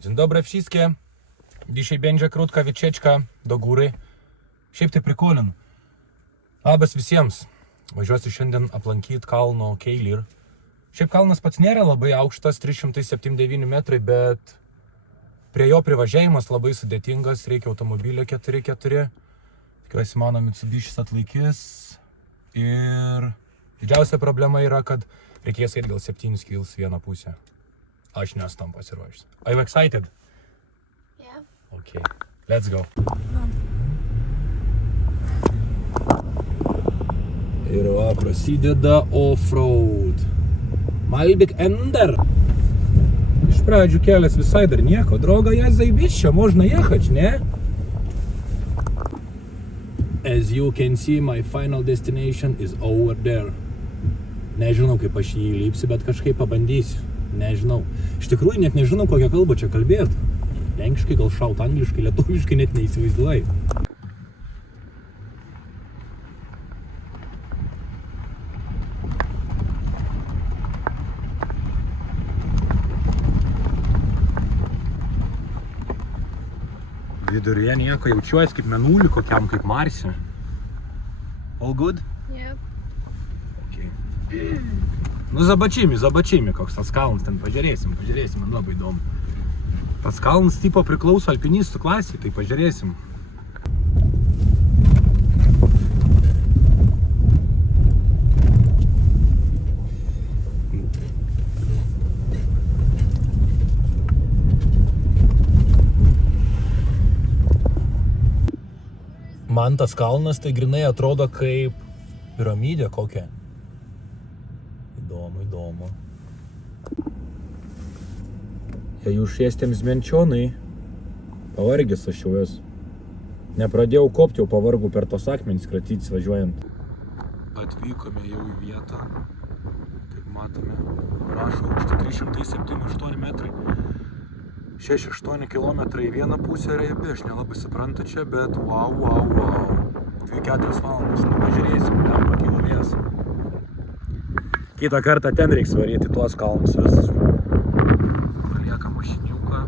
Dzień dobry wszystkie. Dzisiaj będzie krótka wycieczka do góry. Šiaip tai prikolinu. Labas visiems. Važiuosiu šiandien aplankyti kalno Keilir. Šiaip kalnas pats nėra labai aukštas, 379 metrai, bet prie jo privažiavimas labai sudėtingas, reikia automobilio 4x4. Tikiuosi mano Mitsubishis atlaikys. Ir didžiausia problema yra, kad reikės eiti gal 7 kils vieną pusę. Aš nesu tam pasiruošęs. Are you excited? Yeah. Okay, let's go. Ir va, prasideda off-road. Malbik Ender. Iš pradžių kelias visai dar nieko. Droga, ja zajebiščia, можно ехать, ne? As you can see, my final destination is over there. Nežinau, kaip aš jį įlipsiu, bet kažkaip pabandysiu. Nežinau. Iš tikrųjų net nežinau, kokią kalbą čia kalbėti. Lenkiškai, gal šaut angliškai, lietuviškai net neįsivaizduoju. Viduryje nieko, jaučiuosi kaip menulį, kokiam kaip Marsi. All good? Yep. Okay. Nu, zabačimi, koks tas kalnas, ten pažiūrėsim, man labai įdomu. Tas kalnas tipo priklauso alpinistų klasiai, tai pažiūrėsim. Man tas kalnas tai grinai atrodo kaip piramidė kokia. Įdomu. Jei už šiestiems zmenčionai, pavargęs aš jau esu. Nepradėjau kopti, jau pavargau per tos akmenys kratytis važiuojant. Atvykome jau į vietą. Kaip matome, rašo aukštį 378 metrai. 6-8 kilometrai į vieną pusę riebi, aš nelabai suprantu čia, bet wow. 2-4 valandas, nu pažiūrėsim, tam pakilo vėjas. Kitą kartą ten reiks varyti tuos kalnus visus. Paliekam mašiniuką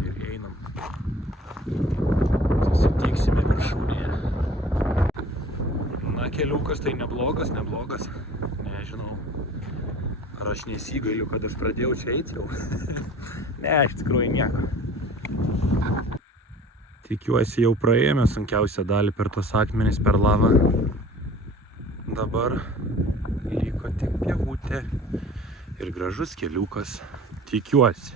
ir einam. Susitiksime viršūnėje. Na, keliukas tai neblogas. Nežinau. Ar aš nesigailiu, kad aš pradėjau čia eiti jau? Ne, iš tikrųjų nieko. Tikiuosi jau praėjome sunkiausią dalį per tos akmenis, per lavą. Dabar liko tik pievutė ir gražus keliukas. Tikiuosi.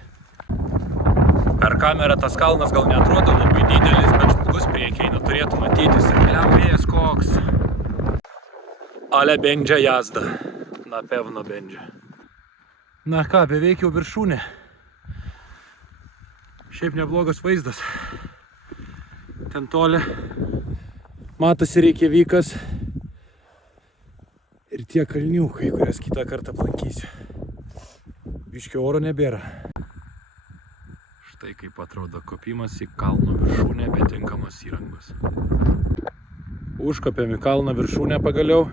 Per kamerą tas kalnas gal neatrodo labai didelis, bet žmogus priekiai turėtų matytis. Ir bliam vėjas koks. Ale będzie jazda. Na pewno będzie. Na ką, beveik jau viršūnė. Šiaip neblogas vaizdas. Ten toli matosi Reikjavikas ir tie kalniukai, kurias kitą kartą aplankysiu. Biškio oro nebėra. Štai kaip atrodo kopimas į kalno viršūnę be tinkamos įrangos. Užkopėm į kalno viršūnę pagaliau.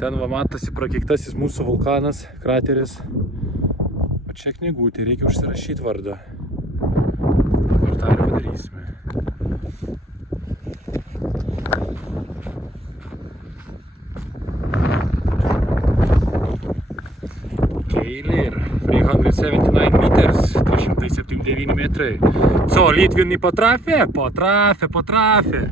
Ten va matosi prakeiktasis mūsų vulkanas, krateris. O čia knygutė, reikia užsirašyti vardą. Ir tą ir padarysime. Keilir, 379 meters, 379 metrai. Co, Litvinai potrafė? Potrafė.